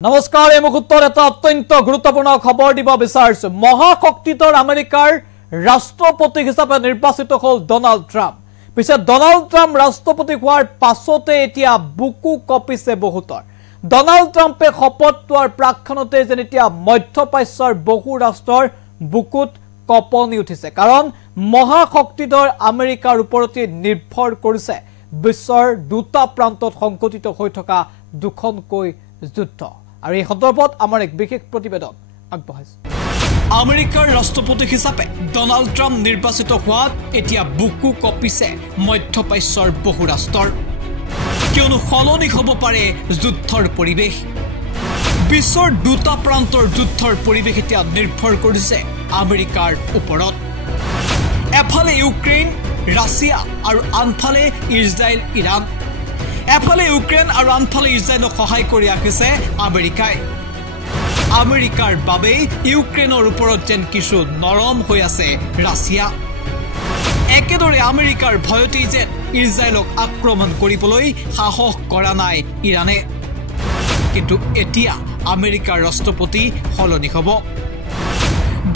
নমস্কাৰ এই মুহূৰ্তত এটা অত্যন্ত গুৰুত্বপূৰ্ণ খবৰ দিব বিচাৰিছো মহাশক্তিধৰ আমেৰিকাৰ ৰাষ্ট্ৰপতি হিচাপে নিৰ্বাচিত হ'ল ডনাল্ড ট্ৰাম্প পিছে ডনাল্ড ট্ৰাম্প ৰাষ্ট্ৰপতি হোৱাৰ পাছতে এতিয়া বুকু কপিছে বহুতৰ ডনাল্ড ট্ৰাম্পে শপত লোৱাৰ প্ৰাক্ষণতে যেন এতিয়া মধ্যপ্ৰাচ্যৰ বহু ৰাষ্ট্ৰৰ বুকুত কপনি উঠিছে কাৰণ মহাশক্তিধৰ আমেৰিকাৰ ওপৰতে নিৰ্ভৰ কৰিছে বিশ্বৰ দুটা প্ৰান্তত সংঘটিত হৈ থকা দুখনকৈ যুদ্ধ আৰু এই সন্দৰ্ভত আমাৰ এক বিশেষ প্ৰতিবেদন আগবঢ়াইছে আমেৰিকাৰ ৰাষ্ট্ৰপতি হিচাপে ডনাল্ড ট্ৰাম্প নিৰ্বাচিত হোৱাত এতিয়া বুকু কপিছে মধ্যপ্ৰাচ্যৰ বহু ৰাষ্ট্ৰৰ কিয়নো সলনি হ'ব পাৰে যুদ্ধৰ পৰিৱেশ বিশ্বৰ দুটা প্ৰান্তৰ যুদ্ধৰ পৰিৱেশ এতিয়া নিৰ্ভৰ কৰিছে আমেৰিকাৰ ওপৰত এফালে ইউক্ৰেইন ৰাছিয়া আৰু আনফালে ইজৰাইল ইৰাণ এফালে ইউক্ৰেইন আৰু আনফালে ইজৰাইলক সহায় কৰি আহিছে আমেৰিকাৰ বাবে ইউক্ৰেইনৰ ওপৰত যেন কিছু নৰম হৈ আছে ৰাছিয়া একেদৰে আমেৰিকাৰ ভয়তে যেন ইজৰাইলক আক্ৰমণ কৰিবলৈ সাহস কৰা নাই ইৰাণে কিন্তু এতিয়া আমেৰিকাৰ ৰাষ্ট্ৰপতি সলনি হ'ব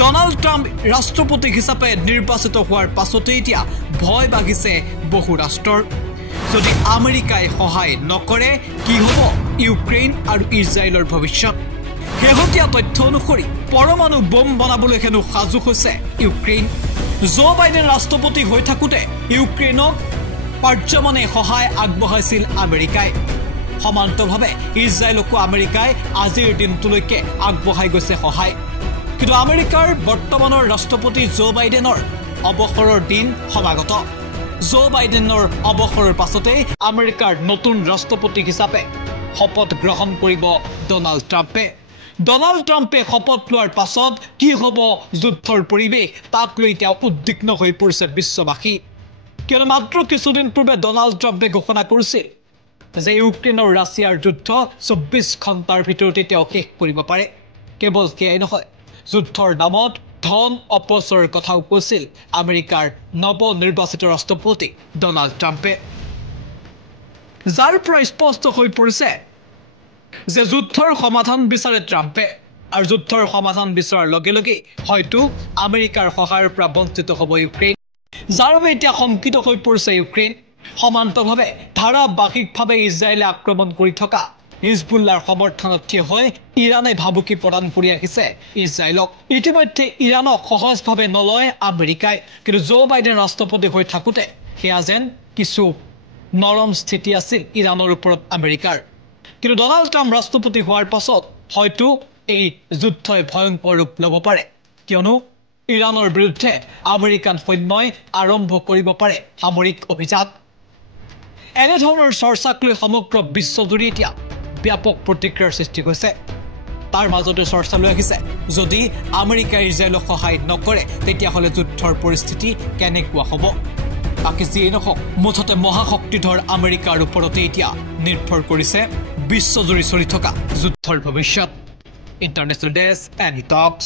ডনাল্ড ট্ৰাম্প ৰাষ্ট্ৰপতি হিচাপে নিৰ্বাচিত হোৱাৰ পাছতে এতিয়া ভয় বাগিছে বহু ৰাষ্ট্ৰৰ যদি আমেৰিকাই সহায় নকৰে কি হ'ব ইউক্ৰেইন আৰু ইজৰাইলৰ ভৱিষ্যত শেহতীয়া তথ্য অনুসৰি পৰমাণু বম বনাবলৈ হেনো সাজু হৈছে ইউক্ৰেইন জো বাইডেন ৰাষ্ট্ৰপতি হৈ থাকোঁতে ইউক্ৰেইনক পৰ্যায়ক্ৰমে সহায় আগবঢ়াইছিল আমেৰিকাই সমান্তৰালভাৱে ইজৰাইলকো আমেৰিকাই আজিৰ দিনটোলৈকে আগবঢ়াই গৈছে সহায় কিন্তু আমেৰিকাৰ বৰ্তমানৰ ৰাষ্ট্ৰপতি জো বাইডেনৰ অৱসৰৰ দিন সমাগত জো বাইডেনৰ অৱসৰৰ পাছতে আমেৰিকাৰ নতুন ৰাষ্ট্ৰপতি হিচাপে শপত গ্ৰহণ কৰিব ডনাল্ড ট্ৰাম্পে শপত লোৱাৰ পাছত কি হ'ব যুদ্ধৰ পৰিৱেশ তাক লৈ এতিয়া উদ্বিগ্ন হৈ পৰিছে বিশ্ববাসী কিয়নো মাত্ৰ কিছুদিন পূৰ্বে ডনাল্ড ট্ৰাম্পে ঘোষণা কৰিছিল যে ইউক্ৰেইনৰ ৰাছিয়াৰ যুদ্ধ 24 ঘণ্টাৰ ভিতৰতে তেওঁ শেষ কৰিব পাৰে কেৱল সেয়াই নহয় যুদ্ধৰ নামত ধন অপচয়ৰ কথাও কৈছিল আমেৰিকাৰ নৱ নিৰ্বাচিত ৰাষ্ট্ৰপতি ডনাল্ড ট্ৰাম্পে যাৰ পৰা স্পষ্ট হৈ পৰিছে যে যুদ্ধৰ সমাধান বিচাৰে ট্ৰাম্পে আৰু যুদ্ধৰ সমাধান বিচৰাৰ লগে লগে হয়তো আমেৰিকাৰ সহায়ৰ পৰা বঞ্চিত হ'ব ইউক্ৰেইন যাৰ বাবে এতিয়া শংকিত হৈ পৰিছে ইউক্ৰেইন সমান্তৰালভাৱে ধাৰাবাহিকভাৱে ইজৰাইলে আক্ৰমণ কৰি থকা হিজবুল্লাৰ সমৰ্থনত থিয় হৈ ইৰাণে ভাবুকি প্ৰদান কৰি আহিছে ইজৰাইলক ইতিমধ্যে ইৰাণক সহজভাৱে নলয় আমেৰিকাই কিন্তু জো বাইডেন ৰাষ্ট্ৰপতি হৈ থাকোঁতে সেয়া যেন কিছু নৰম স্থিতি আছিল ইৰাণৰ ওপৰত আমেৰিকাৰ কিন্তু ডনাল্ড ট্ৰাম্প ৰাষ্ট্ৰপতি হোৱাৰ পাছত হয়তো এই যুদ্ধই ভয়ংকৰ ৰূপ ল'ব পাৰে কিয়নো ইৰাণৰ বিৰুদ্ধে আমেৰিকান সৈন্যই আৰম্ভ কৰিব পাৰে সামৰিক অভিযান এনেধৰণৰ চৰ্চাক লৈ সমগ্ৰ বিশ্বজুৰি এতিয়া ব্যাপক প্ৰতিক্ৰিয়াৰ সৃষ্টি হৈছে তাৰ মাজতে চৰ্চা লৈ আহিছে যদি আমেৰিকাই ইজৰাইলক সহায় নকৰে তেতিয়াহ'লে যুদ্ধৰ পৰিস্থিতি কেনেকুৱা হ'ব বাকী যিয়েই নহওক মুঠতে মহাশক্তিধৰ আমেৰিকাৰ ওপৰতে এতিয়া নিৰ্ভৰ কৰিছে বিশ্বজুৰি চলি থকা যুদ্ধৰ ভৱিষ্যত ইণ্টাৰনেশ্যনেল ডেস্ক এনি টক্স